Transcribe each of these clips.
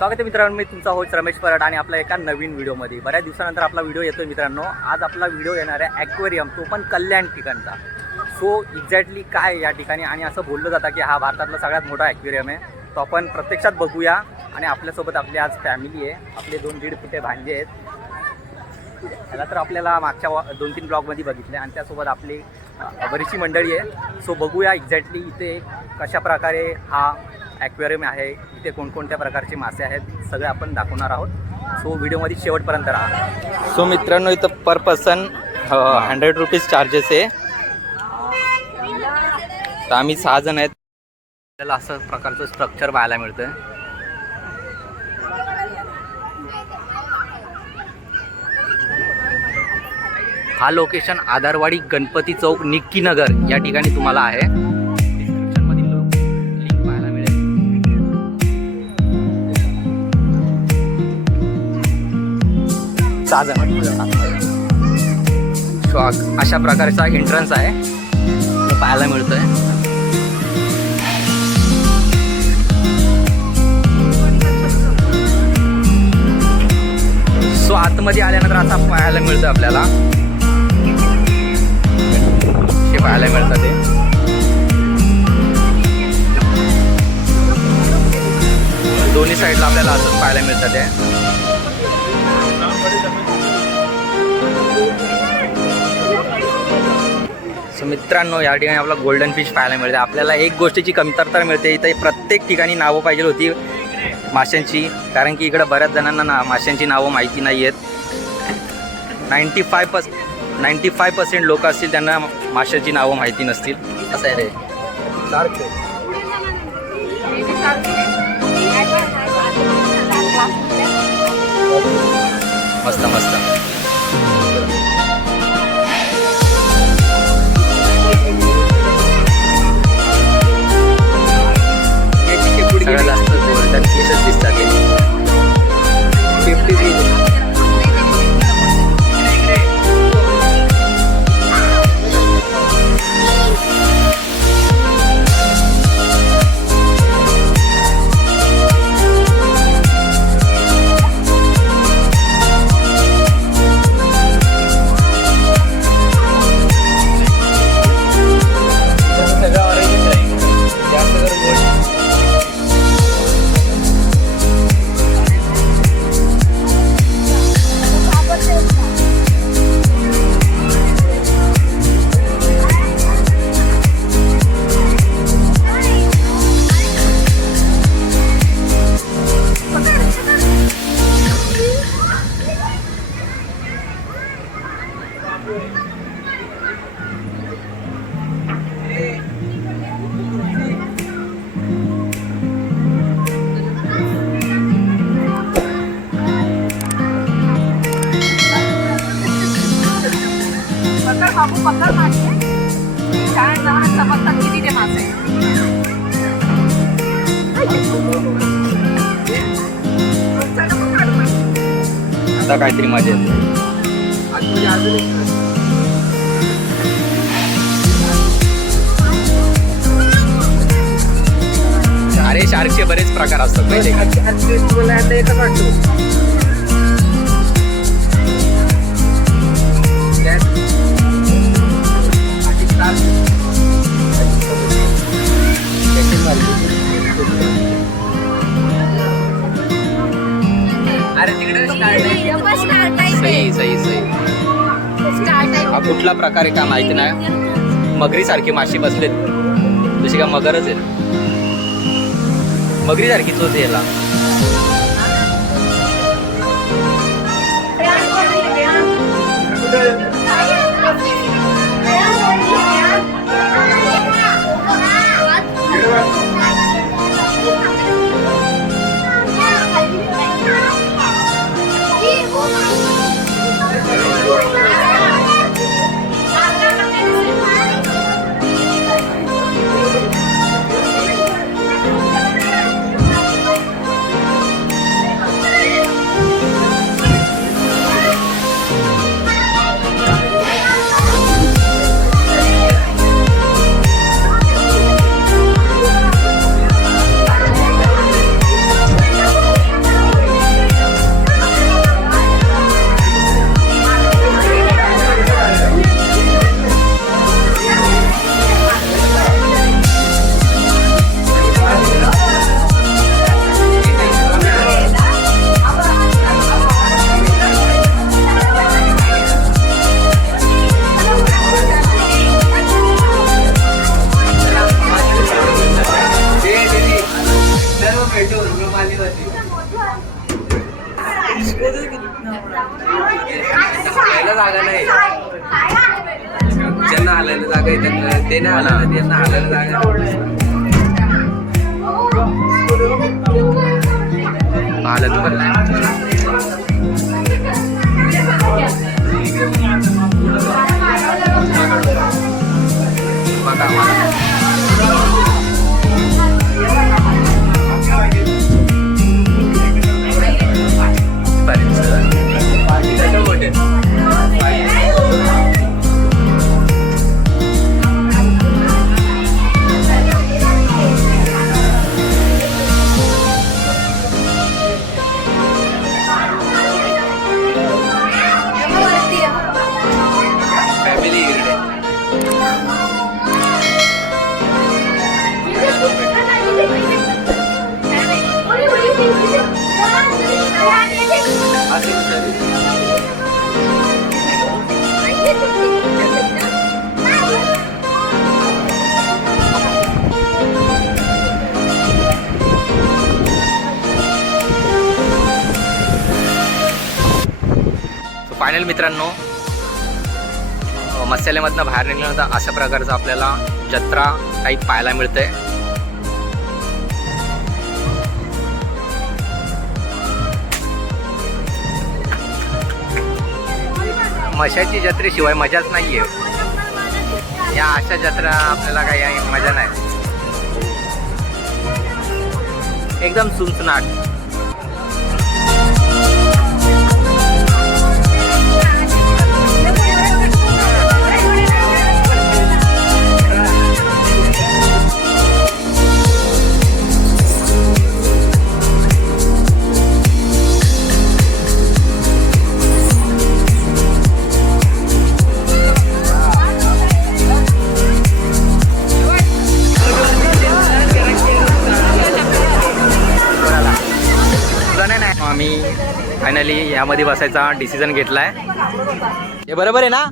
स्वागत आहे मित्रांनो, मी तुमचा होस्ट रमेश परड आणि आपल्या एका नवीन व्हिडिओमध्ये. बऱ्याच दिवसानंतर आपला व्हिडिओ येतो मित्रांनो. आज आपला व्हिडिओ येणार आहे ॲक्वेरियम, तो पण कल्याण ठिकाणचा. सो एक्झॅक्टली काय या ठिकाणी आणि असं बोललं जातं की हा भारतातला सगळ्यात मोठा ॲक्वेरियम आहे. तो आपण प्रत्यक्षात बघूया. आणि आपल्यासोबत आपली आज फॅमिली आहे, आपले 2-1.5 फुटे भांजे आहेत. त्याला तर आपल्याला मागच्या 2-3 ब्लॉगमध्ये बघितले आणि त्यासोबत आपली बरीचशी मंडळी आहे. सो बघूया एक्झॅक्टली इथे कशा प्रकारे हा ॲक्वेरियम आहे, इथे कोणकोणत्या प्रकारचे मासे आहेत, सगळे आपण दाखवणार आहोत. सो व्हिडिओमध्ये शेवटपर्यंत राहा. सो मित्रांनो, इथं पर पर्सन 100 रुपीज चार्जेस आहे. तर आम्ही 6 जण आहेत. आपल्याला असं प्रकारचं स्ट्रक्चर पाहायला मिळतं. हा लोकेशन आधारवाडी गणपती चौक निक्की नगर या ठिकाणी तुम्हाला आहे. डिस्क्रिप्शन मध्ये लिंक पाहायला मिळेल. अशा प्रकारचा एंट्रन्स आहे, पाहायला मिळतोय. सो आतमध्ये आल्यानंतर असा पाहायला मिळतं आपल्याला, पाहायला मिळतात ते. दोन्ही साईडला आपल्याला असंच पाहायला मिळतात ते. सो मित्रांनो, या ठिकाणी आपला गोल्डन फिश पाहायला मिळते. आपल्याला एक गोष्टीची कमतरता मिळते, इथं प्रत्येक ठिकाणी नावं पाहिजे होती माशांची, कारण की इकडं बऱ्याच जणांना माशांची नावं माहिती नाही आहेत. 95% लोक असतील त्यांना माशाची नावं माहिती नसतील. असं आहे रे. मस्त मस्त. सगळ्यात जास्त गोल्डन फिशच दिसतात. 50 पकड मासे छान जवळ चमकतात. किती ते मासे आता काहीतरी मजा येते. अरे शार्कचे बरेच प्रकार असतात माहिती का. अरे तिकडे सही सही सही. हा कुठला प्रकार आहे का माहिती नाही. मगरी सारखी माशी बसलेत, जशी का मगरच आहे. मगरी सारखीच होते याला. हालायला जागा आहे त्यांना, ते नाही हालायला, त्यांना हालायला जागा आहे. हालत पण नाही. बघा मला फॅमिली इकडे असे फायनल मित्रांनो, मसाल्यामधनं बाहेर निघाल्यानंतर अशा प्रकारचं आपल्याला जत्रा टाईप पाहायला मिळते. मशाची जत्रेशिवाय मजाच नाहीये. या अशा जत्रा आपल्याला काही मजा नाही. एकदम सुनसुनाट. आम्ही फायनली यामध्ये बसायचा डिसिजन घेतलाय. हे बरोबर आहे ना?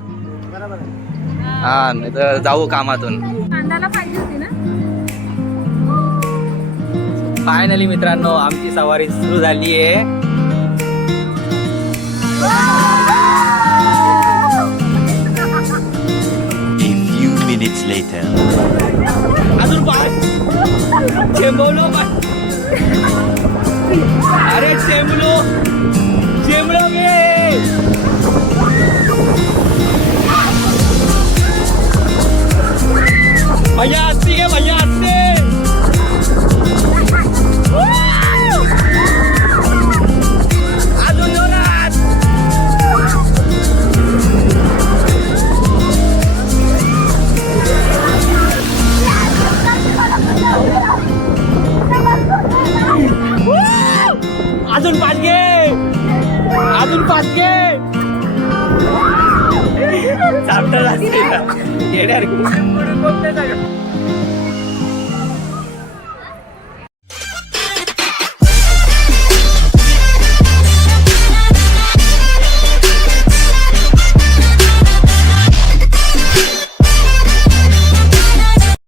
हा, नाही तर जाऊ कामातून. फायनली मित्रांनो आमची सवारी सुरू झाली आहे. A few minutes later. अजून चेंबवलो. अरे चेंबलो गे. भैया हस्ती गे, भैया हस्ती. अजून जोरात. अजून 5 घे, अजून 5 घे. चापटा लागते येणार.